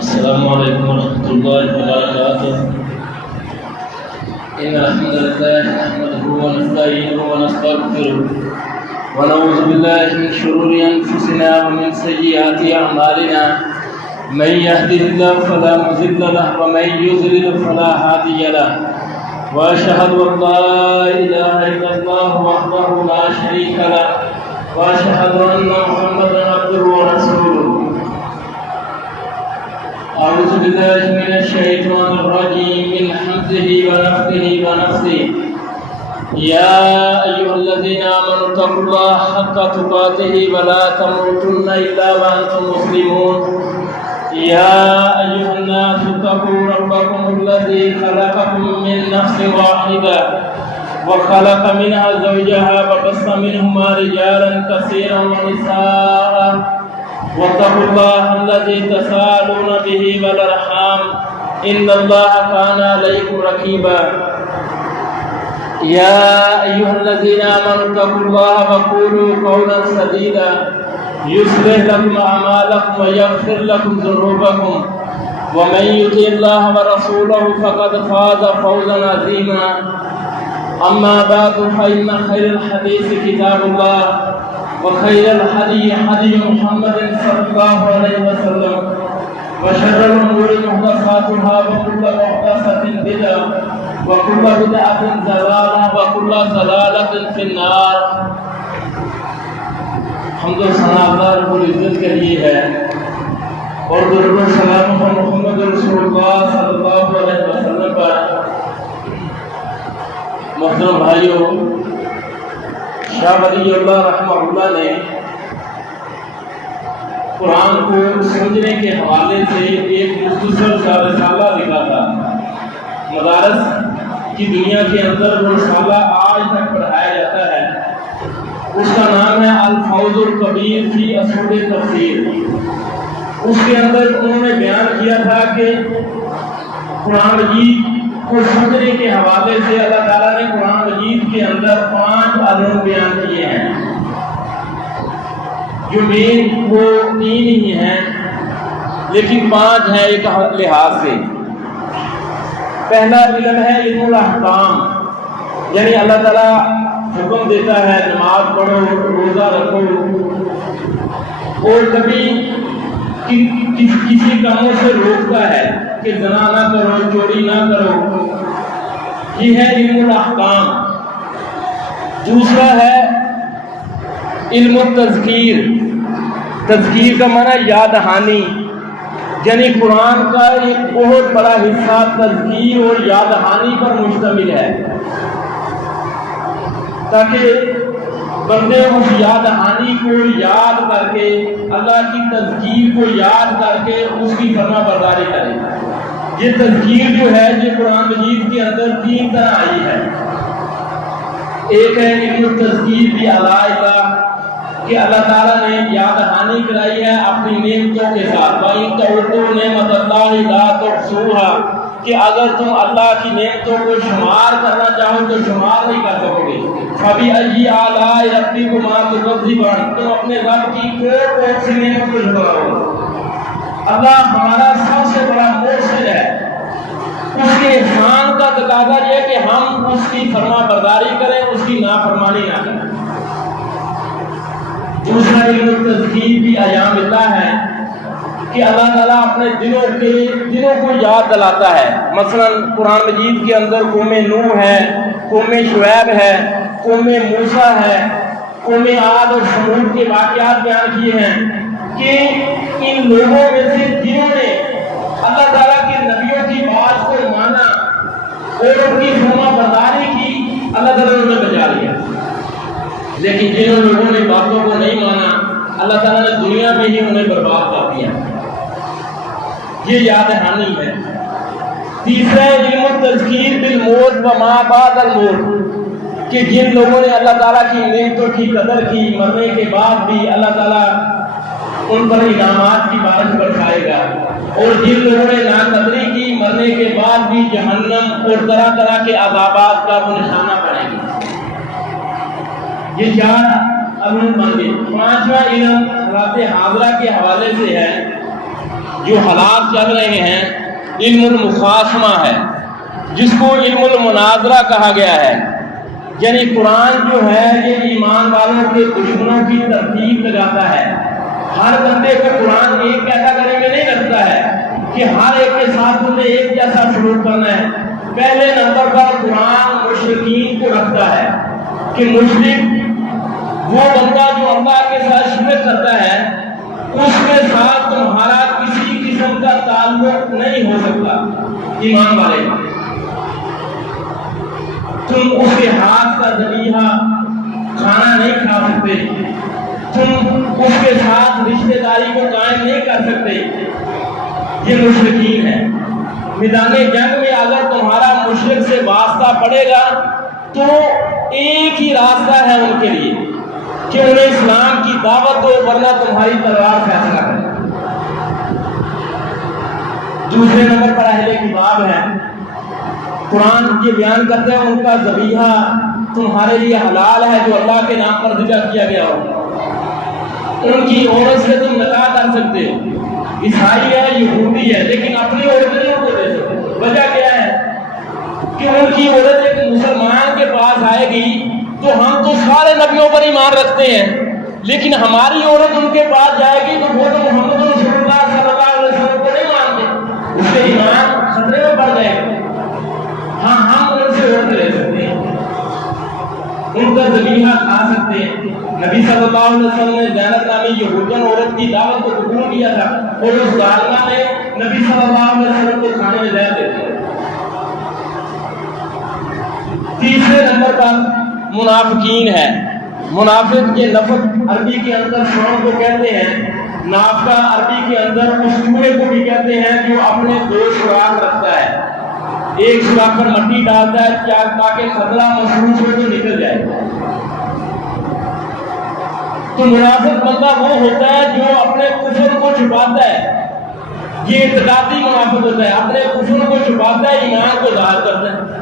السلام عليكم ورحمة الله وبركاته. إن الحمد لله نحمده ونستعينه ونستغفره ونعوذ بالله من شرور أنفسنا ومن سيئات أعمالنا. من يهده الله فلا مضل له ومن يضلل فلا هادي له. وأشهد أن لا إله إلا الله وحده لا شريك له وأشهد أن محمدا عبده ورسوله. أعوذ بالله من الشيطان الرجيم من حمزه ونفخه ونفثه. يا أيها الذين آمنوا اتقوا الله حق تقاته ولا تموتن إلا وأنتم مسلمون. يا أيها الناس اتقوا ربكم الذي خلقكم من نفس واحدة وخلق منها زوجها وبث منهما رجالا كثيرا ونساء واتقوا الله الذي تساءلون به والأرحام إن الله كان عليكم رقيبا. يا أيها الذين آمنوا اتقوا الله وقولوا قولا سديدا يصلح لكم أعمالكم ويغفر لكم ذنوبكم ومن يطع الله ورسوله فقد فاز فوزا عظيما. أما بعد فإن خير الحديث كتاب الله وخير الهدي هدي محمد صلى الله عليه وسلم وشر الأمور محدثاتها وكل محدثة بدعة وكل بدعة ضلالة وكل ضلالة في النار. حمد و ثنا اللہ رب العزت کے لیے ہے اور درود و سلام محمد رسول اللہ صلی اللہ علیہ وسلم پر. محترم بھائیوں، شاہ ولی اللہ رحمہ اللہ نے قرآن کو سمجھنے کے حوالے سے ایک مختصر سا رسالہ لکھا تھا. مدارس کی دنیا کے اندر وہ رسالہ آج تک پڑھایا جاتا ہے. اس کا نام ہے الفوز الکبیر فی اصول تفسیر. اس کے اندر انہوں نے بیان کیا تھا کہ قرآن مجید کو سمجھنے کے حوالے سے اللہ تعالیٰ نے قرآن مجید کے اندر 5 علوم بیان کیے ہیں. جو مین وہ 3 ہی ہیں لیکن 5 ہیں ایک لحاظ سے. پہلا علم ہے علم الاحکام، یعنی اللہ تعالیٰ حکم دیتا ہے نماز پڑھو، روزہ رکھو، اور کبھی کسی کاموں سے روکتا ہے کہ زنا نہ کرو، چوری نہ کرو. یہ ہے علم الاحکام. دوسرا ہے علم التذکیر. تذکیر کا معنی یاد دہانی، یعنی قرآن کا ایک بہت بڑا حصہ تذکیر اور یاد دہانی پر مشتمل ہے تاکہ بندے اس یاد دہانی کو یاد کر کے اللہ کی تذکیر کو یاد کر کے اس کی فرما برداری کریں. یہ تذکیر جو ہے یہ قرآن مجید کے اندر 3 طرح آئی ہے. ایک ہے علم التذکیر بھی علائقہ کہ اللہ تعالیٰ نے یاد دہانی کرائی ہے اپنی نعمتوں کے ساتھ. وَإِن تَعُدُّوا نِعْمَتَ اللَّهِ لَا تُحْصُوهَا، کہ اگر تم اللہ کی نعمتوں کو شمار کرنا چاہو تو شمار نہیں کر سکو گے. فَبِأَيِّ آلَاءِ رَبِّكُمَا تُكَذِّبَانِ، تم اپنے رب کی کون سی نعمت کو جھٹلاؤ. اللہ ہمارا سب سے بڑا محسن ہے. اس کے احسان کا تقاضا یہ کہ ہم اس کی فرما برداری کریں، اس کی نافرمانی نہ کریں. دوسرا علم التذکیر بھی ایام اللہ ہے کہ اللہ تعالیٰ اپنے دنوں کو یاد دلاتا ہے. مثلا قرآن مجید کے اندر قوم نوح ہے، قوم شعیب ہے، قوم موسیٰ ہے، قوم عاد اور ثمود کے واقعات بیان کیے ہیں کہ ان لوگوں میں سے جنہوں نے اللہ تعالیٰ کے نبیوں کی بات کو مانا اور ان کی فرما برداری کی، اللہ تعالیٰ نے انہیں بچا لیا. لیکن جن لوگوں نے باتوں کو نہیں مانا، اللہ تعالیٰ نے دنیا میں ہی انہیں برباد کر دیا. یہ یاد دہانی ہے. تیسرا علم التذکیر بالموت و ما بعد الموت، کہ جن لوگوں نے اللہ تعالیٰ کی نعمتوں کی قدر کی، مرنے کے بعد بھی اللہ تعالیٰ ان پر انعامات کی بارش برسائے گا. اور جن لوگوں نے ناقدری کی، مرنے کے بعد بھی جہنم اور طرح طرح کے عذابات کا وہ نشانہ پڑے گا. یہ 4 علوم بن گئے. 5واں علم حالات حاضرہ کے حوالے سے ہے جو حالات چل رہے ہیں علم المخاصمہ ہے، جس کو علم المناظرہ کہا گیا ہے، یعنی قرآن جو ہے یہ ایمان والوں کے دشمنوں کی ترتیب لگاتا ہے۔ ہر بندے کو قرآن ایک کیٹیگری میں نہیں رکھتا ہے کہ ہر ایک کے ساتھ تمہیں ایک جیسا سلوک کرنا ہے۔ پہلے نمبر پر قرآن مشرکین کو رکھتا ہے کہ مشرک وہ بندہ جو اللہ کے ساتھ شرک کرتا ہے، اس کے ساتھ تمہارا کسی قسم کا تعلق نہیں ہو سکتا۔ ایمان والے تم اس کے ہاتھ کا ذبیحہ کھانا نہیں کھا سکتے، تم اس کے ساتھ رشتہ داری کو قائم نہیں کر سکتے۔ یہ مشرکین ہے۔ میدان جنگ میں اگر تمہارا مشرک سے واسطہ پڑے گا تو ایک ہی راستہ ہے ان کے لیے کہ انہیں اسلام کی دعوت دو، ورنہ تمہاری تلوار فیصلہ کرے۔ دوسرے نمبر پر اہل کتاب ہے۔ قرآن یہ بیان کرتے ہیں ان کا ذبیحہ تمہارے لیے حلال ہے جو اللہ کے نام پر ذبح کیا گیا ہو۔ ان کی عورت سے تم نکاح کر سکتے ہو، عیسائی ہے، یہودی ہے، لیکن اپنی عورت نہیں کو دے سکتے۔ وجہ کیا ہے کہ ان کی عورت ایک مسلمان کے پاس آئے گی تو ہم تو سارے نبیوں پر ایمان رکھتے ہیں، لیکن ہماری عورت ان کے پاس جائے گی تو وہ تو محمد رسول اللہ صلی اللہ علیہ وسلم کو نہیں مانتے، اس کے ایمان خطرے میں پڑ جائے گا۔ ہاں ہم ان سے عورت لے سکتے ہیں، ان کا ذبیحہ کھا سکتے ہیں۔ نبی صلی اللہ علیہ وسلم نے زینب نامی یہودین عورت کی دعوت کو قبول کیا تھا اور اس ظالمہ نے نبی صلی اللہ علیہ وسلم کو کھانے میں زہر دے دیا۔ تیسرے نمبر پر منافقین ہے۔ منافق کے لفظ عربی کے اندر شوم کو کہتے ہیں، نافقہ عربی کے اندر اس چوہے کو بھی کہتے ہیں جو اپنے دو سوراخ رکھتا ہے، ایک سوراخ پر مٹی ڈالتا ہے تاکہ خطرہ محسوس ہو تو نکل جائے۔ تو منافق بندہ وہ ہوتا ہے جو اپنے کفر کو چھپاتا ہے، یہ اعتقادی منافق ہوتا ہے، اپنے کفر کو چھپاتا ہے، ایمان کو ظاہر کرتا ہے۔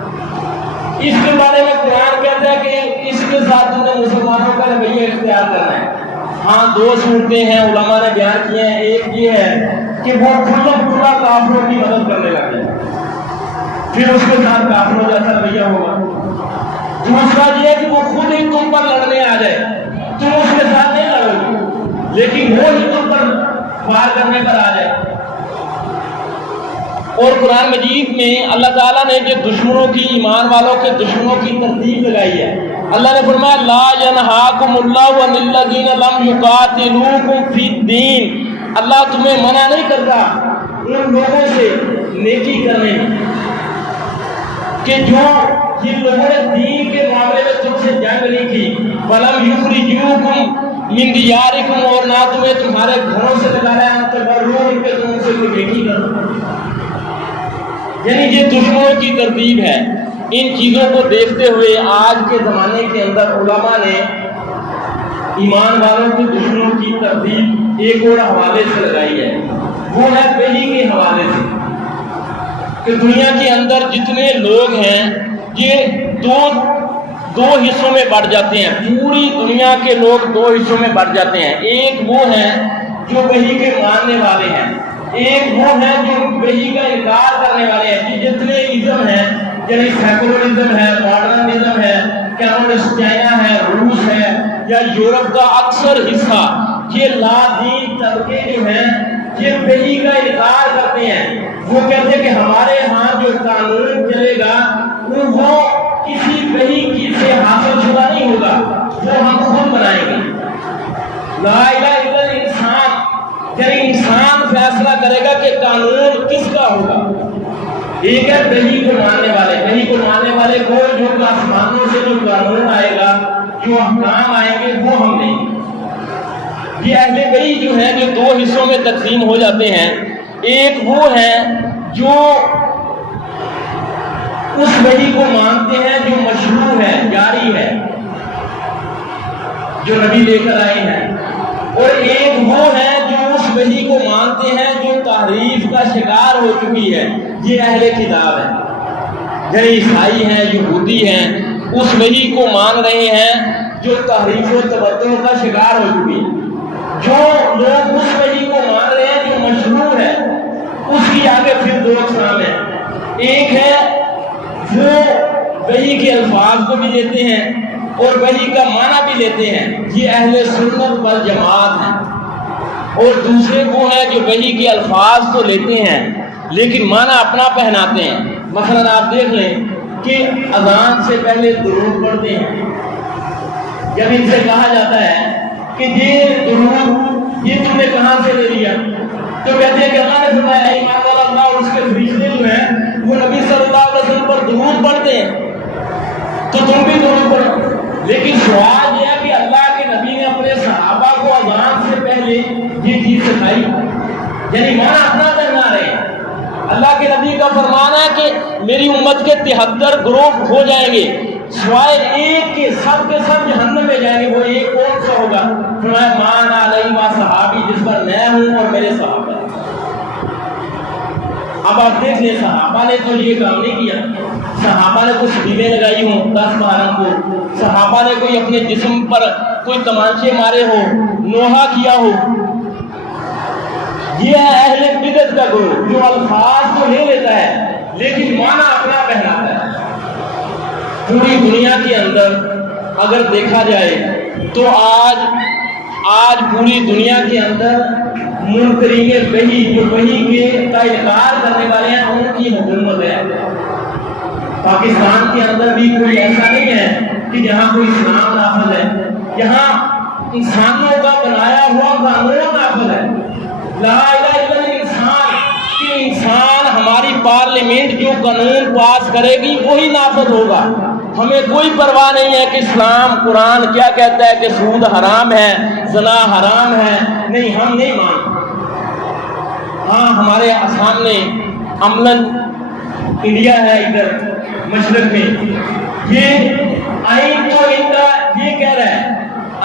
اس کے بارے میں قرآن کہتا ہے کہ اس کے ساتھ تم نے مسلمانوں کا رویہ اختیار کرنا ہے۔ ہاں دو صورتیں ہیں علماء نے بیان کی ہیں، ایک یہ ہے کہ وہ کھلا کافروں کی مدد کرنے لگے، پھر اس کے ساتھ کافروں جیسا رویہ ہوگا۔ دوسرا یہ ہے کہ وہ خود ہی تم پر لڑنے آ جائے، تم اس کے ساتھ نہیں لڑو گے لیکن وہ ہی تم پر وار کرنے پر آ جائے۔ اور قرآن مجید میں اللہ تعالیٰ نے جو دشمنوں کی، ایمان والوں کے دشمنوں کی ترتیب لگائی ہے، اللہ نے فرمایا لا ینہاکم اللہ عن الذین لم یقاتلوکم فی الدین، اللہ تمہیں منع نہیں کرتا ان لوگوں سے نیکی کرنے کہ جو جن لوگوں نے دین کے معاملے میں تم سے جنگ نہیں کی، ولم یخرجوکم من دیارکم، اور نہ تمہیں تمہارے گھروں سے نکالا ہے، تبرؤ کہ تم سے کوئی نیکی کرو۔ یعنی یہ دشمنوں کی ترتیب ہے۔ ان چیزوں کو دیکھتے ہوئے آج کے زمانے کے اندر علماء نے ایمان والوں کے دشمنوں کی ترتیب ایک اور حوالے سے لگائی ہے، وہ ہے وحی کے حوالے سے، کہ دنیا کے اندر جتنے لوگ ہیں یہ دو حصوں میں بڑھ جاتے ہیں، پوری دنیا کے لوگ دو حصوں میں بڑھ جاتے ہیں۔ ایک وہ ہیں جو وحی کے ماننے والے ہیں، ایک وہ ہیں جو وحی کا انکار کرنے والے ہیں۔ کہ جتنے ازم ہیں، یعنی سیکولرزم ہے، ماڈرنزم ہے، کمیونسٹ چائنا ہے، روس ہے یا یورپ کا اکثر حصہ، یہ لا دین طبقے جو ہیں یہ وحی کا انکار کرتے ہیں۔ وہ کہتے ہیں کہ ہمارے ہاں جو قانون چلے گا وہ کسی وحی کی سے حاصل شدہ نہیں ہوگا، وہ ہم خود بنائیں گے۔ لا الہ الا الانسان، یعنی انسان فیصلہ کرے گا کہ قانون کس کا ہوگا۔ ایک ہے وحی کو ماننے والے، وحی کو ماننے والے کو جو آسمانوں سے جو قانون آئے گا، جو احکام آئیں گے وہ ہم نہیں۔ یہ اہل وحی جو ہیں جو دو حصوں میں تقسیم ہو جاتے ہیں۔ ایک وہ ہیں جو اس وحی کو مانتے ہیں جو مشروع ہے، جاری ہے، جو نبی لے کر آئے ہیں، اور ایک وہ ہے جو اس وحی کو مانتے ہیں جو تحریف کا شکار ہو چکی ہے، یہ اہل کتاب ہے، یعنی عیسائی ہیں، یہودی ہیں، اس وحی کو مان رہے ہیں جو تحریف و تبدل کا شکار ہو چکی ہے۔ جو لوگ اس وحی کو مان رہے ہیں جو مشروع ہے، ایک ہے وہ وحی کے الفاظ کو بھی لیتے ہیں اور وحی کا معنی بھی لیتے ہیں، یہ اہل سنت والجماعت ہیں، اور دوسرے وہ ہیں جو وحی کے الفاظ تو لیتے ہیں لیکن معنی اپنا پہناتے ہیں۔ مثلا آپ دیکھ لیں کہ اذان سے پہلے درود پڑھتے ہیں، جب ان سے کہا جاتا ہے کہ یہ درود یہ تم نے کہاں سے لے لیا، تو کہتے ہیں کہ اللہ نے فرمایا ہے ایمان والا اللہ اور اس کے فرشتے جو ہیں وہ نبی صلی اللہ علیہ وسلم پر درود پڑھتے ہیں تو تم بھی درود پڑھو۔ لیکن سوال یہ ہے کہ اللہ کے نبی نے اپنے صحابہ کو اذان سے پہلے یہ چیز سکھائی، یعنی معنی اپنا کرنا رہے ہیں۔ اللہ کے نبی کا فرمان ہے کہ میری امت کے 73 گروہ ہو جائیں گے سوائے ایک کے سب جہنم میں جائیں گے، وہ ایک کون سا ہوگا؟ فرمایا مان علیہ و صحابی، جس پر میں ہوں اور میرے صحابہ۔ اب آپ دیکھ لیں صحابہ نے تو یہ کام نہیں کیا، صحابہ نے کچھ ڈیبیں لگائی ہوں 10 12 کو، صحابہ نے کوئی اپنے جسم پر کوئی تمانچے مارے ہو، نوحہ کیا ہو۔ یہ ہے اہل بدعت کا گروہ جو الفاظ کو لے لیتا ہے لیکن معنی اپنا پہناتا ہے۔ پوری دنیا کے اندر اگر دیکھا جائے تو آج پوری دنیا کے اندر منکرین وحی جو وحی کے کا انکار کرنے والے ہیں ان کی حکومت ہے۔ پاکستان کے اندر بھی کوئی ایسا نہیں ہے کہ جہاں کوئی اسلام نافذ ہے، یہاں انسانوں کا بنایا ہوا قانون نافذ ہے۔ لا الہ الا الانسان، کہ انسان ہماری پارلیمنٹ جو قانون پاس کرے گی وہی نافذ ہوگا۔ ہمیں کوئی پرواہ نہیں ہے کہ اسلام قرآن کیا کہتا ہے کہ سود حرام ہے، زنا حرام ہے، نہیں، ہم نہیں مانتے۔ ہاں ہمارے سامنے عملاً انڈیا ہے ادھر مشرق میں، یہ آئین تو ان کا یہ کہہ رہا ہے،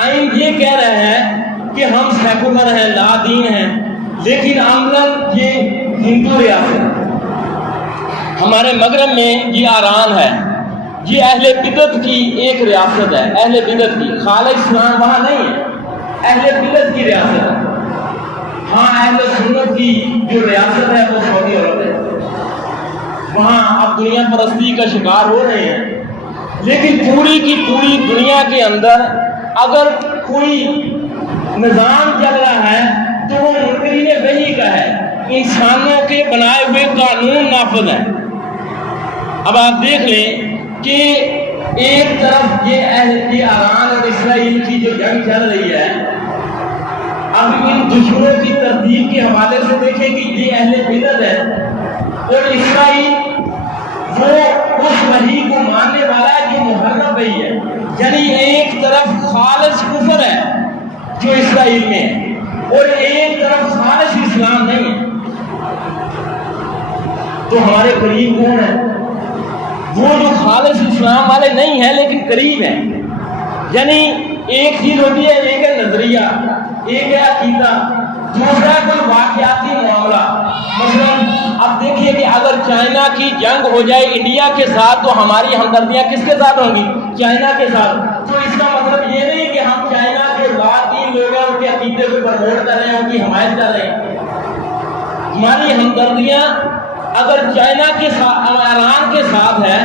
آئین یہ کہہ رہا ہے کہ ہم سیکولر ہیں، لا دین ہیں، لیکن عملاً یہ ہندو ریاست ہے۔ ہمارے مغرب میں یہ ایران ہے، یہ اہل بدعت کی ایک ریاست ہے، اہل بدعت کی، خالص اسلام وہاں نہیں ہے، اہل بدعت کی ریاست ہے۔ ہاں اہل سنت کی جو ریاست ہے وہ سعودی عرب ہے، وہاں اب دنیا پرستی کا شکار ہو رہے ہیں۔ لیکن پوری کی پوری دنیا کے اندر اگر کوئی نظام چل رہا ہے تو وہ منکرین وحی کا ہے، انسانوں کے بنائے ہوئے قانون نافذ ہیں۔ اب آپ دیکھ لیں کہ ایک طرف یہ ایران اور اسرائیل کی جو جنگ چل رہی ہے، اب ان دشمنوں کی ترتیب کے حوالے سے دیکھیں کہ یہ اہل بدعت ہے اور اسرائیل وہ اس وحی کو ماننے والا ہے جو محرم وحی ہے، یعنی ایک طرف خالص کفر ہے جو اسرائیل میں ہے اور ایک طرف خالص اسلام نہیں ہے۔ تو ہمارے قریب کون ہے؟ وہ جو خالص اسلام والے نہیں ہیں لیکن قریب ہیں، یعنی ایک چیز ہوتی ہے، ایک ہے نظریہ، ایک ہے عقیدہ، دوسرا کوئی واقعاتی معاملہ۔ مثلا اب دیکھیے کہ اگر چائنا کی جنگ ہو جائے انڈیا کے ساتھ تو ہماری ہمدردیاں کس کے ساتھ ہوں گی؟ چائنا کے ساتھ۔ تو اس کا مطلب یہ نہیں کہ ہم چائنا کے لاطین لوگ ہیں ان کے عقیدے کو پروموٹ کر رہے ہیں، ان کی حمایت کر رہے ہیں۔ ہماری ہمدردیاں اگر چائنا کے ساتھ، ایران کے ساتھ ہے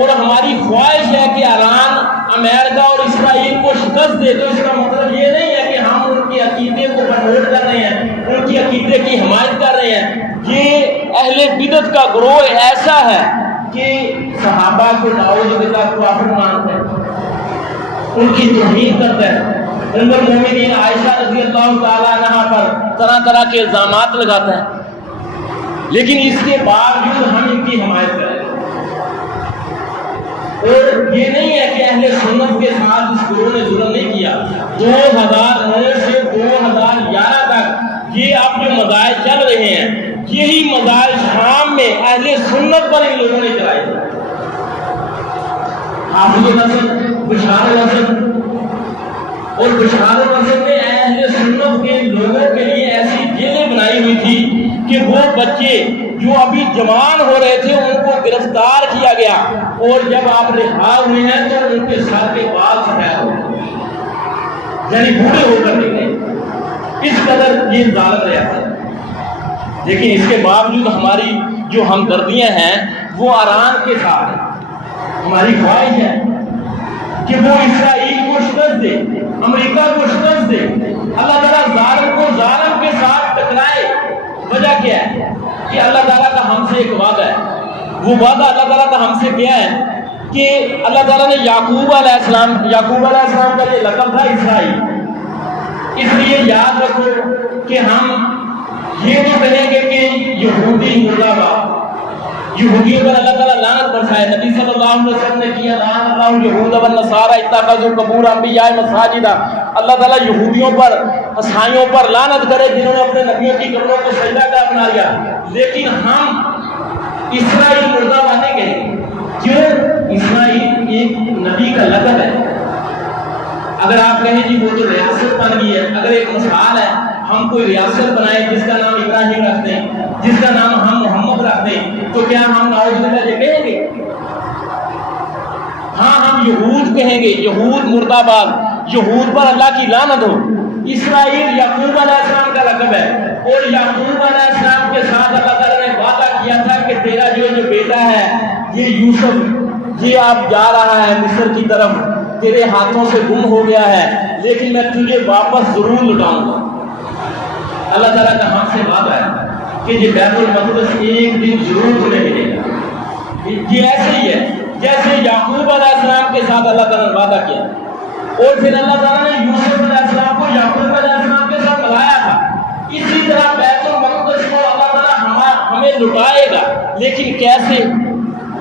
اور ہماری خواہش ہے کہ ایران امریکہ اور اسرائیل کو شکست دے، تو اس کا مطلب یہ نہیں ہے کہ ہم ان کے عقیدے کو پروموٹ کر رہے ہیں، ان کی عقیدے کی حمایت کر رہے ہیں۔ یہ اہل بدعت کا گروہ ایسا ہے کہ صحابہ کو نعوذ باللہ کافر مانتے ہیں، ان کی توہین کرتا ہے، ام المومنین عائشہ رضی اللہ تعالیٰ عنہا پر طرح طرح کے الزامات لگاتا ہے، لیکن اس کے باوجود ہم ان کی حمایت کریں۔ اور یہ نہیں ہے کہ اہل سنت کے ساتھ اس گروہ نے ظلم نہیں کیا۔ 2009 سے 2011 تک یہ اب جو مظاہر چل رہے ہیں، یہی مظاہر شام میں اہل سنت پر ان لوگوں نے چلائے تھے۔ حافظ الحسن، بشار الحسن اور بشار الحسن نے اہل سنت کے لوگوں کے لیے ایسی جیلیں بنائی ہوئی تھی کہ وہ بچے جو ابھی جوان ہو رہے تھے ان کو گرفتار کیا گیا اور جب آپ رہا ہوئے ہیں تو ان کے سر کے بال سفید ہو گئے، یعنی بوڑھے ہو کر نکلے۔ اس قدر یہ ظالم ریاست ہے، لیکن اس کے باوجود ہماری جو ہمدردیاں ہیں وہ ایران کے ساتھ ہے۔ ہماری خواہش ہے کہ وہ اسرائیل کو شکست دے، امریکہ کو شکست دے، اللہ تعالیٰ ظالم کو ظالم کے ساتھ ٹکرائے۔ وجہ کیا ہے کہ اللہ تعالیٰ کا ہم سے ایک وعدہ ہے، وہ وعدہ اللہ تعالیٰ کا ہم سے کیا ہے کہ اللہ تعالیٰ نے یعقوب علیہ السلام کا یہ لقب تھا اسرائیل۔ اس لیے یاد رکھو کہ ہم یہ تو کہیں گے کہ یہودی مردہ باد، یہودیوں پر اللہ تعالیٰ لعنت برسائے۔ نبی صلی اللہ علیہ وسلم نے کیا لعن اللہ اليہود والنصارى اتخذوا قبور انبیاء مساجد، اللہ تعالیٰ یہودیوں پر عیسائیوں پر لعنت کرے جنہوں نے اپنے نبیوں کی قبروں کو سجدہ گاہ بنا لیا۔ لیکن ہم اسرائیل مردہ باد نہیں کہیں گے، کیوں؟ اسرائیل ایک نبی کا لقب ہے۔ اگر آپ کہیں جی وہ تو ریاست بن گئی ہے، اگر ایک مثال ہے ہم کوئی ریاست بنائیں جس کا نام ابراہیم رکھ دیں، جس کا نام ہم محمد رکھ دیں، تو کیا ہم نعوذ باللہ یہ کہیں گے؟ ہاں ہم یہود کہیں گے، یہود مردہ آباد، یہود پر اللہ کی لعنت ہو۔ اسرائیل یعقوب علیہ السلام کا لقب ہے، اور یعقوب علیہ السلام کے ساتھ اللہ تعالیٰ نے وعدہ کیا تھا کہ تیرا جو بیٹا ہے یہ یوسف، یہ آپ جا رہا ہے مصر کی طرف، تیرے ہاتھوں سے گم ہو گیا ہے، لیکن میں تجھے واپس ضرور لٹاؤں گا۔ اللہ تعالیٰ کا ہم سے وعدہ ہے کہ یہ بیت المقدس ایک دن ضرور تمہیں ملے گا۔ یہ ایسے ہی ہے جیسے یعقوب علیہ السلام کے ساتھ اللہ تعالیٰ نے وعدہ کیا، اور پھر اللہ تعالیٰ نے یوسف علیہ السلام کو یعقوب علیہ السلام کے ساتھ ملایا تھا۔ اسی طرح بیت المقدس کو اللہ تعالیٰ ہمیں لٹائے گا، لیکن کیسے؟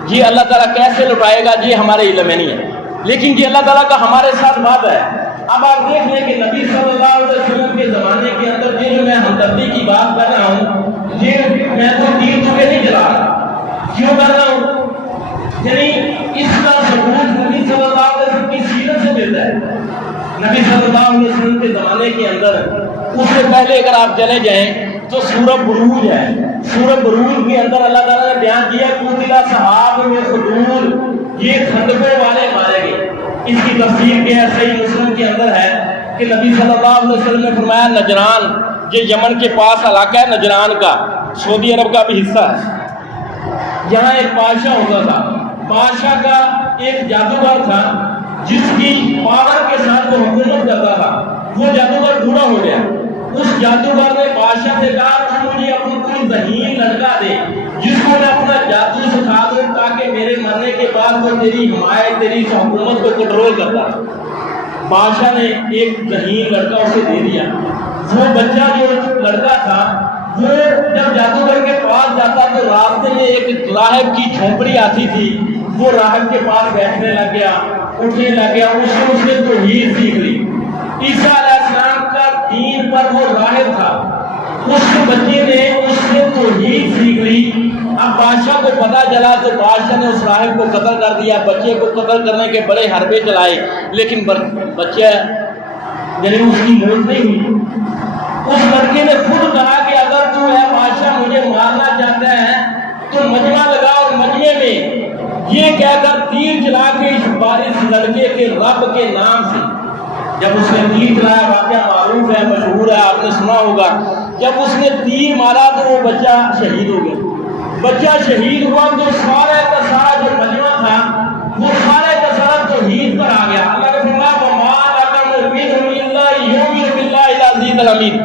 یہ اللہ تعالیٰ کیسے لٹائے گا یہ ہمارے علم میں نہیں ہے، لیکن یہ اللہ تعالیٰ کا ہمارے ساتھ وعدہ ہے۔ اب آپ دیکھ لیں کہ نبی صلی اللہ علیہ وسلم کے زمانے کے اندر یہ جو میں ہمدردی کی بات کر رہا ہوں، یہ میں تو تیر چکے نہیں چلا رہا، کیوں کر رہا ہوں؟ یعنی اس کا ثبوت نبی صلی اللہ علیہ وسلم کی سیرت سے ملتا ہے۔ نبی صلی اللہ علیہ وسلم کے زمانے کے اندر، اس سے پہلے اگر آپ چلے جائیں تو سورہ بروج ہے، سورہ بروج کے اندر اللہ تعالیٰ نے بیان کیا قتل اصحاب الخدود، یہ خندقوں والے مارے گئے۔ اس کی تفسیر کیا ہے؟ صحیح مسلم کے اندر ہے کہ نبی صلی اللہ علیہ وسلم نے فرمایا نجران، یہ یمن کے پاس علاقہ ہے نجران کا، سعودی عرب کا بھی حصہ ہے، یہاں ایک بادشاہ ہوتا تھا، بادشاہ کا ایک جادوگر تھا جس کی پاور کے ساتھ وہ حکومت کرتا تھا، وہ جادوگر بوڑھا ہو گیا۔ اس جادوگر نے بادشاہ سے کہا تو مجھے اپنا کوئی ذہین لڑکا دے جس کو میں اپنا جادو سکھا دوں تاکہ میرے مرنے کے بعد وہ تیری حمایت، تیری حکومت کو کنٹرول کرتا۔ بادشاہ نے ایک ذہین لڑکا اسے دے دیا۔ وہ بچہ جو لڑکا تھا وہ جب جادوگر کے پاس جاتا تو راستے میں ایک راہب کی جھونپڑی آتی تھی، وہ راہب کے پاس بیٹھنے لگ گیا، اٹھنے لگ گیا، اس نے توحید سیکھ لی۔ عیسیٰ علیہ السلام کا دین پر وہ راہب تھا، اس بچے نے اس سے توحید سیکھ لی۔ اب بادشاہ کو پتہ چلا تو بادشاہ نے اس راہب کو قتل کر دیا۔ بچے کو قتل کرنے کے بڑے حربے چلائے، لیکن بچہ یعنی اس کی موت نہیں ہوئی۔ اس لڑکے نے خود کہا کہ اگر تو ہے بادشاہ مجھے مارنا چاہتا ہے تو مجمع لگا، اور مجمع میں یہ کہہ کر تیر چلا کے اس بارش لڑکے کے رب کے نام سے، جب اس نے تیر چلایا، واقعہ معروف ہے، مشہور ہے، آپ نے سنا ہوگا، جب اس نے تیر مارا تو وہ بچہ شہید ہو گیا۔ بچہ شہید ہوا تو سارے کا سارا جو مجمع تھا وہ سارے کا سارا توحید پر آ گیا۔ اللہ نے فرمایا وما لکم مؤمن الا یؤمن باللہ العزیز الحمید۔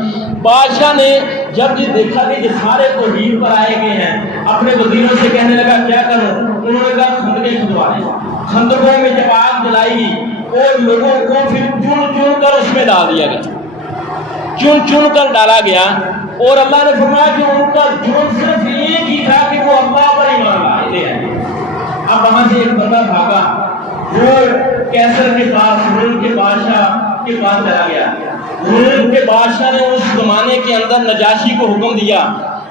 بادشاہ نے جب یہ دیکھا کہ یہ سارے توحید پر آئے گئے ہیں، اپنے وزیروں سے کہنے لگا کیا کروں؟ انہوں نے کہا خندقیں کھدوا دیں۔ خندقوں میں جب آگ جلائی گئی اور لوگوں کو پھر چن کر اس میں ڈال دیا گیا، چن کر ڈالا گیا، اور اللہ نے فرمایا کہ ان کا جرم صرف ایک ہی تھا کہ وہ اللہ پر ایمان لائے ہیں۔ اب وہاں سے ایک بندہ بھاگا، وہ کیسر کے پاس، روم کے بادشاہ کے پاس چلا گیا۔ روم کے بادشاہ نے اس زمانے کے اندر نجاشی کو حکم دیا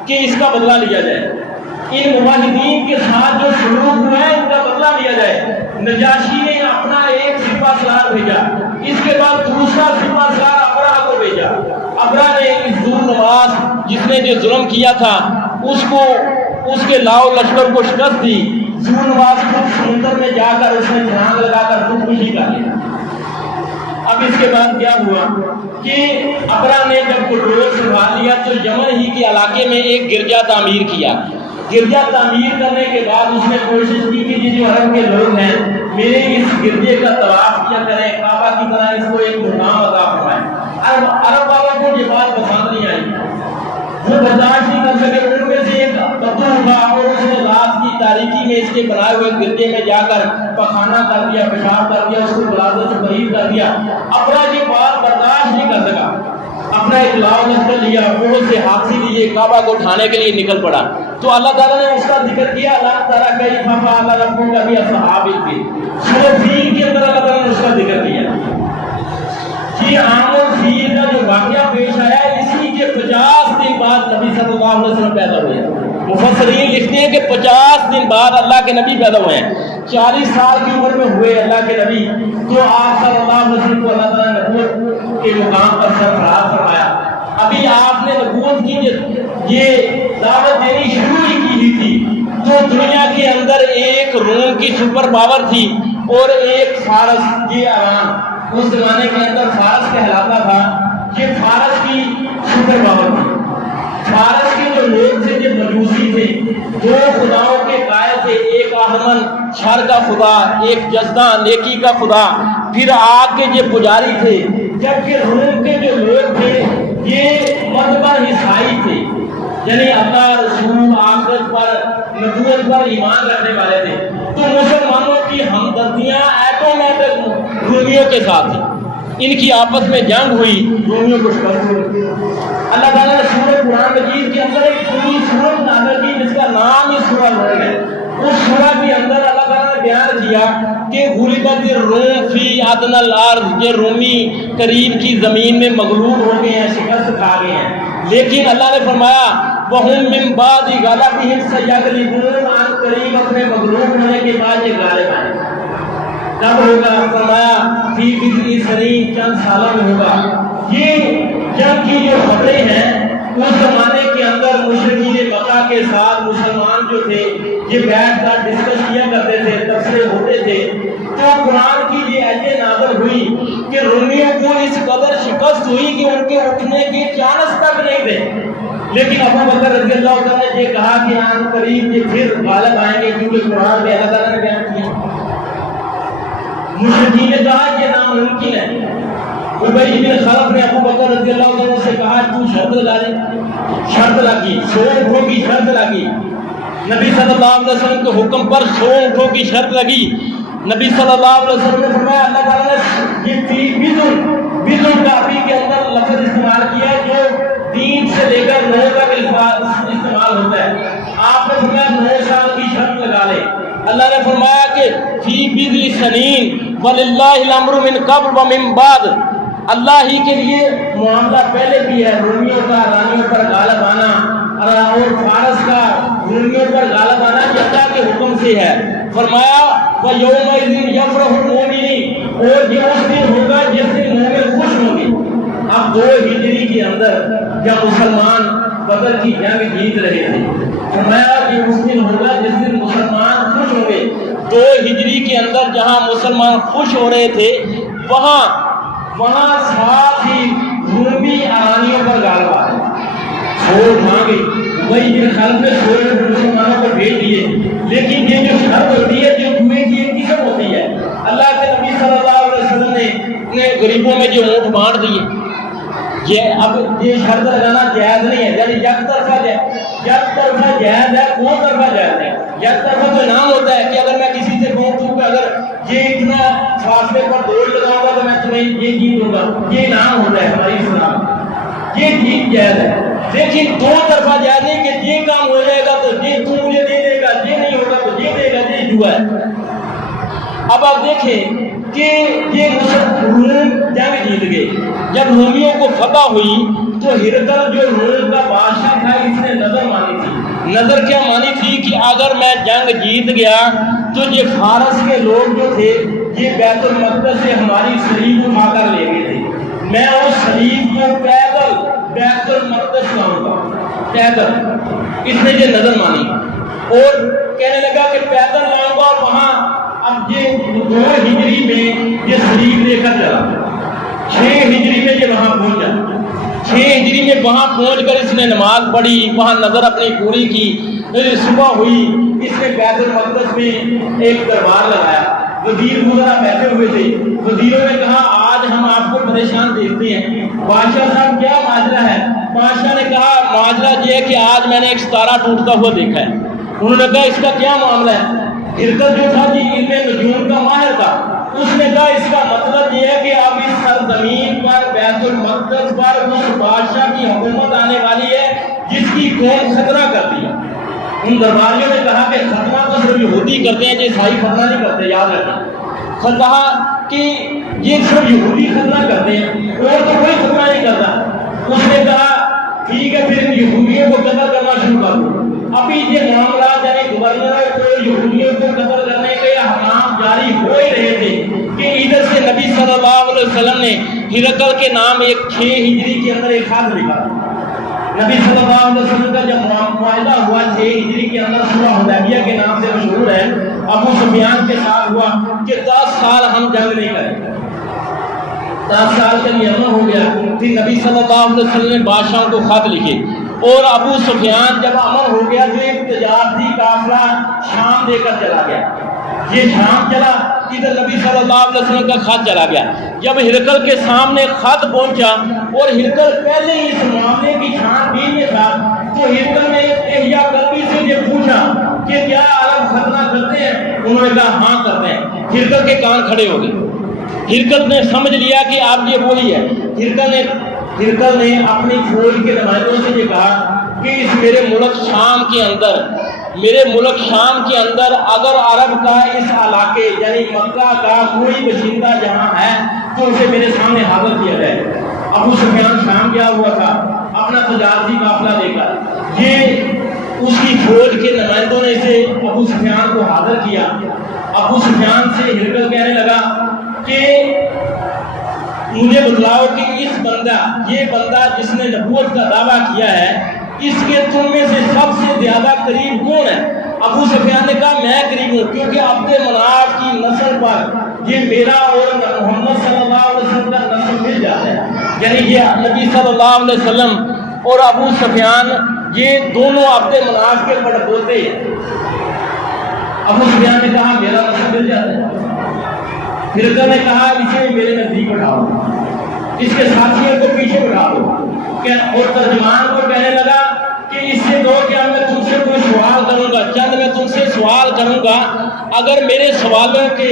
کہ اس کا بدلہ لیا جائے، ان موحدین کے ساتھ جو سلوک ہوا ہے ان کا بدلہ لیا جائے۔ نجاشی نے اپنا ایک سپہ سالار بھیجا، اس کے بعد دوسرا سپہ سالار ابرہ کو بھیجا۔ ابرہ نے اس ظلم نواز جس نے جو ظلم کیا تھا اس کے لاؤ لشکر کو شکست دی۔ ظلم نواز کو سمندر میں جا کر اس نے چھلانگ لگا کر خودکشی کر لیا۔ اب اس کے بعد کیا ہوا کہ ابرہ نے جب کنٹرول سنبھال لیا تو یمن ہی کے علاقے میں ایک گرجا تعمیر کیا۔ گرجا تعمیر کرنے کے بعد اس نے کوشش کی کہ یہ جو عرب کے لوگ ہیں میرے اس گرجے کا طواف کیا کریں، کعبہ کی طرح اس کو ایک مقام عطا فرمائیں۔ عرب والوں کو یہ بات پسند نہیں آئی، وہ برداشت نہیں کر سکے۔ ان میں سے ایک بدو تھا اور اس نے رات کی تاریکی میں اس کے بنائے ہوئے گرجے میں جا کر پخانہ کر دیا، پیشاب کر دیا، اس کو بلادوں سے برید کر دیا۔ ابرا یہ بات برداشت نہیں کر سکا، اپنا اطلاع نکل لیا، بہت سے حادثے لیے کعبہ کو اٹھانے کے لیے نکل پڑا۔ تو اللہ تعالیٰ نے اس کا ذکر کیا، اللہ تعالیٰ کا افاقہ اللہ ربوں کا بھی اصحاب تھے۔ سورہ فیل کے اندر اللہ تعالیٰ نے اس کا ذکر کیا۔ یہ عام الفیل کا جو واقعہ پیش آیا ہے، اسی کے 50 دن بعد نبی صلی اللہ علیہ وسلم پیدا ہوئے۔ مفسرین لکھتے ہیں کہ 50 دن بعد اللہ کے نبی پیدا ہوئے ہیں۔ 40 سال کی عمر میں ہوئے اللہ کے نبی، تو آپ صلی اللہ علیہ وسلم کو اللہ تعالیٰ نے نبوت کے مقام پر سرفراز فرمایا۔ ابھی آپ نے نبوت کی یہ دعوت دینی شروع ہی کی تھی، تو دنیا کے اندر ایک روم کی سپر پاور تھی اور ایک فارس، یہ ایران اس زمانے کے اندر فارس کہلاتا تھا۔ یہ فارس کی سپر پاور تھی۔ فارس کے جو لوگ تھے یہ مجوسی تھے، دو خداؤں کے قائل تھے، ایک آہمن شر کا خدا، ایک جزدہ نیکی کا خدا، پھر آگ کے یہ پجاری تھے۔ جبکہ روم کے جو لوگ تھے یہ مذہب عیسائی تھے، یعنی اللہ رسول آخرت پر نبوت پر ایمان رکھنے والے تھے۔ تو مسلمانوں کی ہمدردیاں ایٹومیٹک رومیوں کے ساتھ تھیں، ان کی آپس میں جنگ ہوئی، رومیوں کو شکست ہوئی۔ اللہ تعالیٰ نے سورہ قرآن مجید کے اندر ایک پوری سورت نازل کی جس کا نام ہی سورہ روم ہے۔ اس سورہ کے اندر اللہ تعالیٰ نے بیان کیا کہ غلبت الروم فی ادنی الارض، یہ رومی قریب کی زمین میں مغلوب ہو گئے ہیں، شکست کھا گئے ہیں، لیکن اللہ نے فرمایا وَهُمْ مِنْ بَعْدِ غَلَبِهِمْ سَيَغْلِبُونَ، عن قریب اپنے مغلوب ہونے کے بعد یہ غالب آئیں گے۔ کب ہوگا؟ فرمایا فی بضع سنین، چند سالوں میں ہوگا۔ یہ جنگ کی جو خبریں ہیں اس زمانے کے اندر مشرکین مکہ کے ساتھ مسلمان جو تھے یہ بیٹھ کر ڈسکس کیا کرتے تھے، تبصرے ہوتے تھے۔ تو قرآن کی یہ آیتیں نازل ہوئی کہ رومیوں کو اس قدر شکست ہوئی کہ ان کے اٹھنے کے چانس تک نہیں تھے، لیکن ابو بکر رضی اللہ عنہ نے یہ کہا کہ آن قریب یہ پھر غالب آئیں گے، کیونکہ قرآن میں اللہ تعالیٰ نے بیان کیا۔ مشرکین نے کہا یہ ناممکن ہے۔ ابی بن خلف نے ابو بکر رضی اللہ عنہ سے کہا تو شرط لگا لے، شرط لگی، 100 اونٹوں کی شرط لگی۔ نبی صلی اللہ علیہ وسلم کے حکم پر 100 اونٹوں کی شرط لگی۔ نبی صلی اللہ علیہ وسلم نے فرمایا اللہ تعالیٰ نے یہ بزن کافی کے اندر لفظ استعمال کیا ہے جو 3 سے لے کر 9 تک استعمال ہوتا ہے۔ آپ نے فرمایا 9 سال کی شرط لگا لے۔ اللہ نے فرمایا کہ فی بضع سنین وللہ الامر من قبل ومن بعد، اللہ ہی کے لیے معاملہ پہلے بھی ہے، رومیوں کا ایرانیوں پر غالب آنا اور فارس کا رومیوں پر غالب آنا اللہ کے حکم سے ہے۔ فرمایا وَيَوْمَئِذٍ يَفْرَحُ الْمُؤْمِنُونَ، اور یہ اس دن ہوگا جس دن مومن خوش ہوں گے۔ اب 2 ہجری کے اندر جب مسلمان بدر کی جنگ جیت رہے تھے، فرمایا کہ اس دن ہوگا جس دن مسلمان خوش ہوں گے۔ 2 ہجری کے اندر جہاں مسلمان خوش ہو رہے تھے وہاں ساتھ ہی رومی ایرانیوں پر غالب آئے، چھوڑ مانگے۔ ابی بن خلف نے 100 مسلمانوں کو بھیج دیے، لیکن یہ جو شرط ہوتی ہے جو جوئے کی ایک قسم ہوتی ہے، اللہ کے نبی صلی اللہ علیہ وسلم نے غریبوں میں جو اونٹ بانٹ دیے۔ یہ اب یہ شرط لگانا جائز نہیں ہے، یعنی یک طرفہ جائز ہے، کون طرفہ جائز ہے؟ یک طرفہ تو نام ہوتا ہے کہ اگر میں کسی سے کہوں تو کہ اگر یہ اتنا فاصلے پر دوڑ لگاؤں گا تو میں تمہیں یہ جیت دوں گا، یہ نام ہوتا ہے ہماری اسلام، یہ جیت جائز ہے۔ لیکن 2 طرفہ جائز نہیں کہ یہ کام ہو جائے گا تو یہ تو مجھے دے دے گا، یہ نہیں ہوگا تو یہ دے گا، یہ جوا ہے۔ اب آپ دیکھیں کہ یہ روم جنگ جیت گئے۔ جب رومیوں کو فتح ہوئی تو ہرقل جو روم کا بادشاہ تھا اس نے نظر مانی تھی۔ نظر کیا مانی تھی کہ اگر میں جنگ جیت گیا تو یہ فارس کے لوگ جو تھے یہ بیت المقدس سے ہماری صلیب اٹھا کر لے گئے تھے، میں اس صلیب کو پیدل بیت المقدس لاؤں گا، پیدل۔ اس نے یہ نظر مانی اور کہنے لگا کہ پیدل لاؤں گا، اور وہاں اب یہ 2 ہجری میں یہ صلیب لے کر چلا، 6 ہجری میں یہ وہاں پہنچا۔ 6 ہجری میں وہاں پہنچ کر اس نے نماز پڑھی، وہاں نظر اپنی پوری کی، پھر صبح ہوئی، اس نے بیت المقدس میں ایک دربار لگایا، وزیر وزراء بیٹھے ہوئے تھے، وزیروں نے کہا آج ہم آپ کو پریشان دیکھتے ہیں، بادشاہ صاحب کیا ماجرا ہے؟ بادشاہ نے کہا ماجرا یہ ہے کہ آج میں نے ایک ستارہ ٹوٹتا ہوا دیکھا ہے۔ انہوں نے کہا اس کا کیا معاملہ ہے؟ ہرقل جو تھا جی علم نجوم کا ماہر تھا، اس نے کہا اس کا مطلب یہ ہے کہ اب اس سرزمین پر بیت المقدس پر اس بادشاہ کی حکومت آنے والی ہے جس کی قوم خطرہ کرتی ہے۔ ان درباریوں نے کہا کہ خطرہ تو صرف یہودی کرتے ہیں، جو عیسائی خطرہ نہیں کرتے، یاد رکھیں۔ کہا کہ یہ صرف یہودی خطرہ کرتے ہیں، اور تو کوئی خطرہ نہیں کرتا۔ اس نے کہا ٹھیک ہے پھر یہودیوں کو قتل کرنا شروع کر دو۔ ابھی یہ معاملات یعنی گورنروں کو یہودیوں کو قتل کرنے کے احکام جاری ہو ہی رہے تھے کہ ادھر سے نبی صلی اللہ علیہ وسلم نے ہرقل کے نام ایک 6 ہجری کے اندر ایک خط لکھا۔ نبی صلی اللہ علیہ وسلم کا جب معاہدہ ہوا 6 ہجری کے اندر صلح حدیبیہ کے نام سے مشہور ہے، ابو سفیان کے ساتھ ہوا کہ 10 سال ہم جنگ نہیں کریں گے۔ 10 سال کا یہ امر ہو گیا، پھر نبی صلی اللہ علیہ وسلم نے بادشاہوں کو خط لکھے، اور ابو سفیان جب امر ہو گیا تو ایک تجارتی قافلہ شام دے کر چلا گیا۔ یہ شام چلا، ادھر نبی صلی اللہ علیہ وسلم کا خط چلا گیا۔ جب ہرقل کے سامنے خط پہنچا اور ہرقل پہلے ہی اس معاملے کی چھان بین میں تھا، تو ہرقل نے احیا قلبی سے یہ پوچھا کہ کیا عرب خطرہ کرتے ہیں؟ انہوں نے کہا ہاں کرتے ہیں۔ ہرقل کے کان کھڑے ہو گئے۔ ہرقل نے سمجھ لیا کہ اب یہ وہی ہے۔ ہرقل نے اپنی فوج کے نمائندوں سے یہ کہا کہ اس میرے ملک شام کے اندر اگر عرب کا اس علاقے یعنی مکہ کا کوئی باشندہ جہاں ہے تو اسے میرے سامنے حاضر کیا جائے۔ ابو سفیان شام گیا ہوا تھا اپنا تجارتی قافلہ لے کر، یہ اس کی فوج کے نمائندوں نے اسے ابو سفیان کو حاضر کیا۔ ابو سفیان سے ہرقل کہنے لگا کہ مجھے بتلاؤ کہ یہ بندہ جس نے نبوت کا دعویٰ کیا ہے، اس کے تم میں سے سب سے زیادہ قریب کون ہے؟ ابو سفیان نے کہا میں قریب ہوں، کیونکہ عبد مناف کی نسل پر یہ میرا اور محمد صلی اللہ علیہ وسلم کا نسل مل جاتا ہے، یعنی یہ نبی صلی اللہ علیہ وسلم اور ابو سفیان یہ دونوں عبد مناف کے پڑ پوتے ہیں۔ ابو سفیان نے کہا میرا نسل مل جاتا ہے۔ ہرقل نے کہا اسے میرے نزدیک بٹھاؤ، اس کے ساتھیوں کو پیچھے بٹھا دو، اور ترجمان کو کہنے لگا کہ اس سے دو کیا میں تم سے کوئی سوال کروں گا، چند میں تم سے سوال کروں گا، اگر میرے سوالوں کے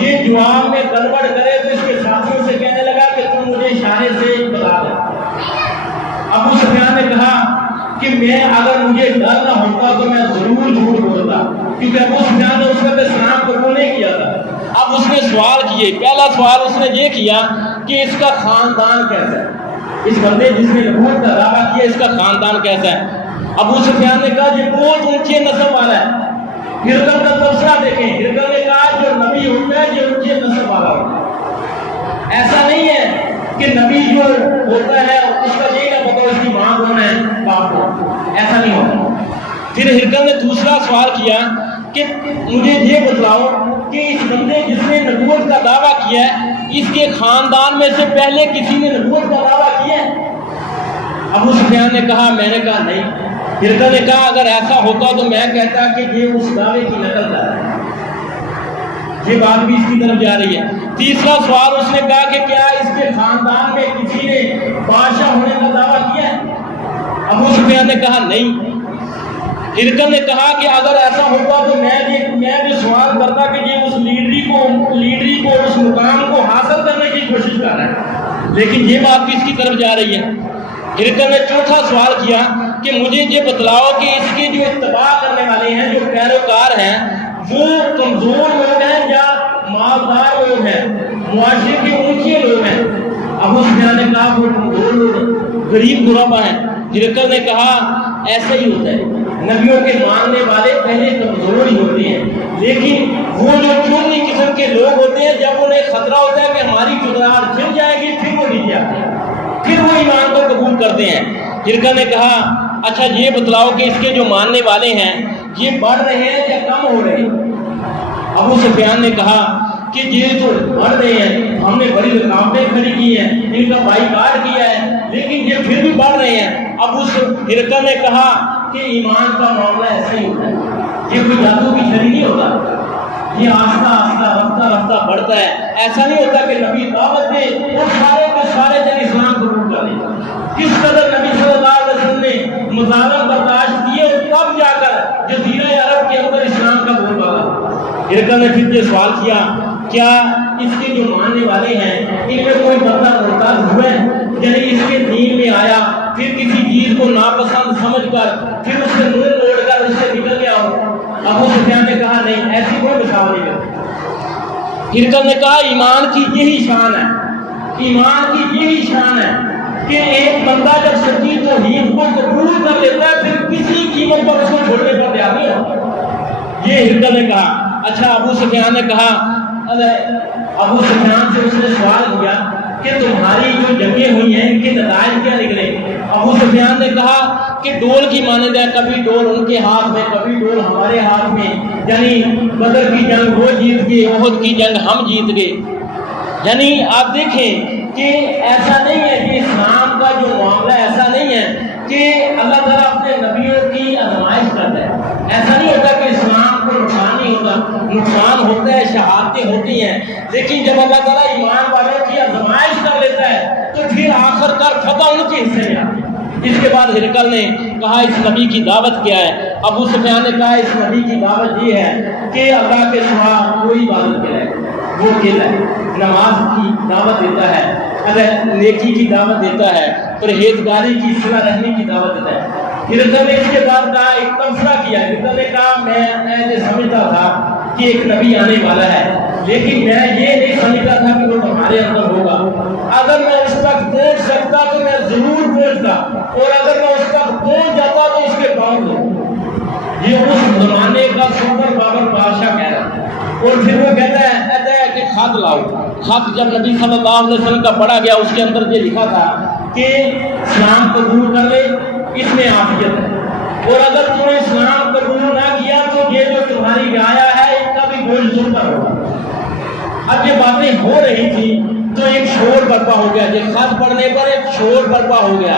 یہ جواب میں گڑبڑ کرے تو اس کے ساتھیوں سے کہنے لگا کہ تم مجھے اشارے سے بتا دو۔ ابو سفیان نے کہا کہ میں اگر مجھے ڈر نہ ہوتا تو میں ضرور جھوٹ بولتا، کیونکہ ابو سفیان نے اس وقت اسلام قبول نہیں کیا تھا۔ اب اس نے سوال کیے، پہلا سوال اس نے یہ کیا کہ اس کا خاندان کیسا ہے، اس بندے جس نے نبوت کا دعویٰ کیا اس کا خاندان کیسا ہے؟ ابو سفیان نے کہا یہ بہت اونچے نسب والا ہے۔ ہرقل کا تبصرہ دیکھیں، ہرقل نے کہا جو نبی ہوتا ہے یہ اونچے نسب والا ہوتا ہے، ایسا نہیں ہے کہ نبی جو ہوتا ہے اس کا یہ نہ پتا اس کی ماں کون ہے باپ کون، ایسا نہیں ہوتا۔ پھر ہرقل نے دوسرا سوال کیا کہ مجھے یہ بتلاؤ کہ اس بندے جس نے نبوت کا دعویٰ کیا ہے اس کے خاندان میں سے پہلے کسی نے نبوت کا دعویٰ کیا ہے؟ ابو سفیان نے کہا میں نے کہا نہیں۔ ہرقل نے کہا اگر ایسا ہوتا تو میں کہتا کہ یہ اس دعوے کی نقل کر رہا ہے، یہ بات بھی اس کی طرف جا رہی ہے۔ تیسرا سوال اس نے کہا کہ کیا اس کے خاندان میں کسی نے بادشاہ ہونے کا دعویٰ کیا ہے؟ ابو سفیان نے کہا نہیں۔ ہرقل نے کہا کہ اگر ایسا ہوتا تو میں بھی سوال کرتا کہ یہ اس لیڈری کو اس مقام کو حاصل کرنے کی کوشش کر رہا ہے، لیکن یہ بات بھی اس کی طرف جا رہی ہے۔ ہرقل نے چوتھا سوال کیا کہ مجھے یہ بتلاؤ کہ اس کے جو اتباع کرنے والے ہیں، جو پیروکار ہیں، وہ کمزور لوگ ہیں یا مالدار لوگ ہیں، معاشرے کے اونچے لوگ ہیں؟ ابو سفیان نے کہا وہ کمزور لوگ ہیں، غریب غربا ہیں۔ ہرقل نے کہا ایسا ہی ہوتا ہے، نبیوں کے ماننے والے پہلے کمزور ہی ہوتے ہیں، لیکن وہ جو چونی قسم کے لوگ ہوتے ہیں جب انہیں خطرہ ہوتا ہے کہ ہماری چدرار چھن جائے گی پھر وہ نیچے آتے ہیں، پھر وہ ایمان کو قبول کرتے ہیں۔ ہرقل نے کہا اچھا یہ بتلاؤ کہ اس کے جو ماننے والے ہیں یہ بڑھ رہے ہیں یا کم ہو رہے ہیں؟ ابو سفیان نے کہا کہ یہ تو بڑھ رہے ہیں، ہم نے بڑی رکاوٹیں کھڑی کی ہیں، ان کا بائیکاٹ کیا ہے، لیکن یہ پھر بھی بڑھ رہے ہیں۔ اب اس ہرقل نے کہا کہ ایمان کا معاملہ ایسا ہی ہوتا ہے، یہ کوئی جادو کی چھڑی نہیں ہوتا، یہ آہستہ آہستہ رفتہ رفتہ بڑھتا ہے۔ ایسا نہیں ہوتا کہ نبی دعوت دے اور سارے کے سارے جن اسلام قبول کر لیں۔ کس قدر نبی صلی اللہ علیہ وسلم نے مظالم برداشت کیے اور تب جا کر جزیرہ عرب کے اندر اسلام کا بول بالا۔ ہرقل نے پھر یہ سوال کیا، کیا اس کے جو ماننے والے ہیں ان میں کوئی بندہ مرتد ہوا ہے، یعنی اس کے دین میں آیا پھر کسی چیز کو ناپسند سمجھ کر پھر اس سے منہ موڑ کر اس سے نکل گیا ہو؟ ابو سفیان نے کہا نہیں، ایسی کوئی مثال نہیں کرتی۔ ہرقل نے کہا ایمان کی یہی شان ہے، ایمان کی یہی شان ہے کہ ایک بندہ جب سچی توحید کو قبول کر لیتا ہے پھر کسی قیمت پر اس کو چھوڑنے پر تیار نہیں ہوتا۔ یہ ہرقل نے کہا۔ اچھا، ابو سفیان نے کہا، ابو سفیان سے اس نے سوال کیا کہ تمہاری جو جنگیں ہوئی ہیں ان کے نتائج کیا نکلے؟ ابو سفیان نے کہا کہ ڈول کی مانند ہے، کبھی ڈول ان کے ہاتھ میں کبھی ڈول ہمارے ہاتھ میں، یعنی بدر کی جنگ وہ جیت گئے، احد کی جنگ ہم جیت گئے۔ یعنی آپ دیکھیں کہ ایسا نہیں ہے کہ اسلام کا جو معاملہ ایسا نہیں ہے کہ اللہ تعالیٰ اپنے نبیوں کی آزمائش کرتا ہے۔ ایسا نہیں ہوتا کہ اسلام کو نقصان نہیں ہوتا، نقصان ہوتا ہے، شہادتیں ہوتی ہیں، لیکن جب اللہ تعالیٰ ایمان والوں کی آزمائش کر لیتا ہے تو پھر آخر کار فتح ان کے حصے میں آتی ہے۔ اس کے بعد ہرقل نے کہا اس نبی کی دعوت کیا ہے؟ ابو سفیان نے کہا اس نبی کی دعوت یہ ہے کہ اللہ کے سوا کوئی عبادت کرے، وہ اکیلا ہے، نماز کی دعوت دیتا ہے، اگر نیکی کی دعوت دیتا ہے، پرہیزگاری کی صلہ رحمی کی دعوت دیتا ہے۔ ہرقل نے اس کے بعد کہا، ایک تبصرہ کیا۔ ہرقل نے کہا میں سمجھتا تھا کہ ایک نبی آنے والا ہے، لیکن میں یہ نہیں سمجھتا تھا کہ وہ تمہارے اندر ہوگا۔ اگر میں اس تک پہنچ سکتا تو میں ضرور پہنچتا، اور اگر میں اس تک پہنچ جاتا تو اس کے پاؤں دو۔ یہ اس زمانے کا سپر پاور بادشاہ کہہ رہا ہے۔ اور پھر وہ کہتا ہے کہ خط لاؤ۔ خط جب نبی صلی اللہ علیہ وسلم کا پڑھا گیا اس کے اندر یہ لکھا تھا کہ اسلام قبول کر لے، اس میں عافیت ہے، اور اگر تم نے اسلام قبول نہ کیا تو یہ جو تمہاری رعایا ہے ان کا بھی بوجھ تم پر ہوگا۔ اب یہ باتیں ہو رہی تھی تو ایک شور برپا ہو گیا، یہ خط پڑھنے پر ایک شور برپا ہو گیا۔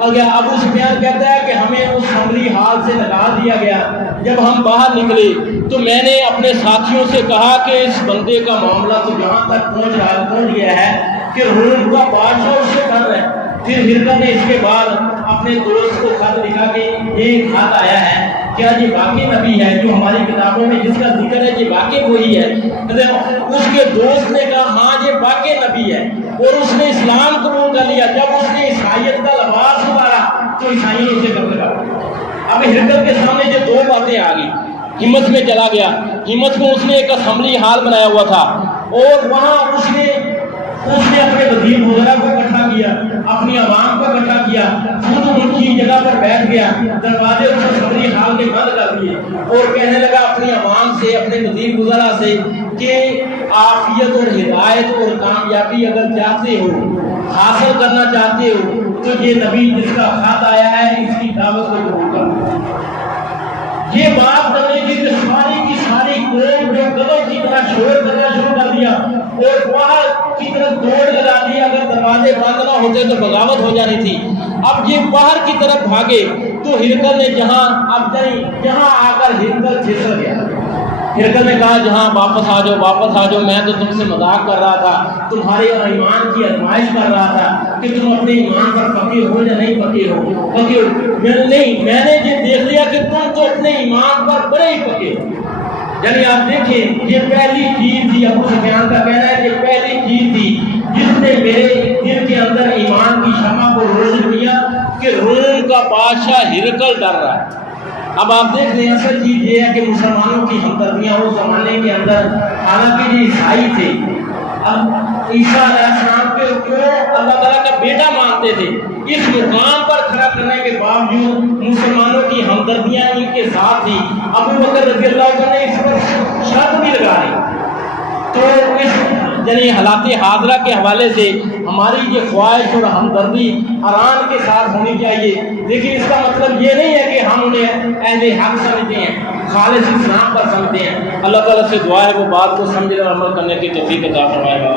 ابو سفیان کہتا ہے کہ ہمیں اس حملی حال سے نکال دیا گیا۔ جب ہم باہر نکلے تو میں نے اپنے ساتھیوں سے کہا کہ اس بندے کا معاملہ تو جہاں تک پہنچ گیا ہے کہ روم کا بادشاہ اس سے ڈر ہے۔ پھر ہرقل نے اس کے بعد اپنے دوست کو خط لکھا کہ یہ خط آیا ہے، کیا یہ واقعی نبی ہے جو ہماری کتابوں میں جس کا ذکر ہے، یہ واقعی وہی ہے؟ اس کے دوست نے کہا ہاں یہ واقعی نبی ہے، اور اس نے اسلام قبول کر لیا۔ جب اس نے عیسائیت کا لباس اتارا تو عیسائی نے اسے قتل کر دیا۔ اب ہرقل کے سامنے یہ دو باتیں آ گئی۔ ہمت میں چلا گیا، ہمت میں اس نے ایک اسمبلی ہال بنایا ہوا تھا، اور وہاں اس نے اپنے وزیر وزراء کو اکٹھا کیا، اپنی عوام کو اکٹھا کیا، خود ان کی جگہ پر بیٹھ گیا، دروازے اس اسمبلی ہال کے بند کر دیے، اور کہنے لگا اپنی عوام سے، اپنے وزیر وزراء سے کہ عافیت اور ہدایت اور کامیابی اگر چاہتے ہو، حاصل کرنا چاہتے ہو تو یہ نبی جس کا خط آیا ہے اس کی دعوت کو قبول کرو۔ یہ بات کرنے کی ساری قوم جو گدھوں کی طرح شور کرنا شروع کر دیا اور باہر کی طرف دوڑ لگا دی۔ اگر دروازے بند نہ ہوتے تو بغاوت ہو جانی تھی۔ اب یہ باہر کی طرف بھاگے تو ہرقل نے جہاں آ کر ہرقل پھسل گیا۔ ہرقل نے کہا جہاں واپس آ جاؤ، میں تو تم سے مذاق کر رہا تھا، تمہارے ایمان کی آزمائش کر رہا تھا کہ تم اپنے ایمان پر پکے ہو یا نہیں پکے ہو۔ میں نے یہ دیکھ لیا کہ تم تو اپنے ایمان پر بڑے ہی پکے ہو۔ یعنی آپ دیکھیں یہ پہلی چیز تھی، ابو سفیان کا کہنا ہے یہ پہلی چیز تھی جس نے میرے دل کے اندر ایمان کی شمع کو روشن کیا کہ روم کا بادشاہ ہرقل ڈر رہا ہے۔ اب آپ دیکھ رہے ہیں اصل چیز یہ ہے کہ مسلمانوں کی ہمدردیاں اس زمانے کے اندر، حالانکہ یہ عیسائی تھے، اب عیسیٰ علیہ السلام کو اللہ تعالیٰ کا بیٹا مانتے تھے، اس مقام پر کھڑا کرنے کے باوجود مسلمانوں کی ہمدردیاں ان کے ساتھ تھی۔ ابو بکر رضی اللہ عنہ نے اس پر شرط بھی لگا دی۔ تو اس یعنی حالات حاضرہ کے حوالے سے ہماری یہ خواہش اور ہمدردی اران کے ساتھ ہونی چاہیے، لیکن اس کا مطلب یہ نہیں ہے کہ ہم انہیں اہل حق سمجھتے ہیں، خالص اسلام پر سمجھتے ہیں۔ اللہ تعالیٰ سے دعا ہے وہ بات کو سمجھنے اور عمل کرنے کی توفیق عطا فرمائے گا۔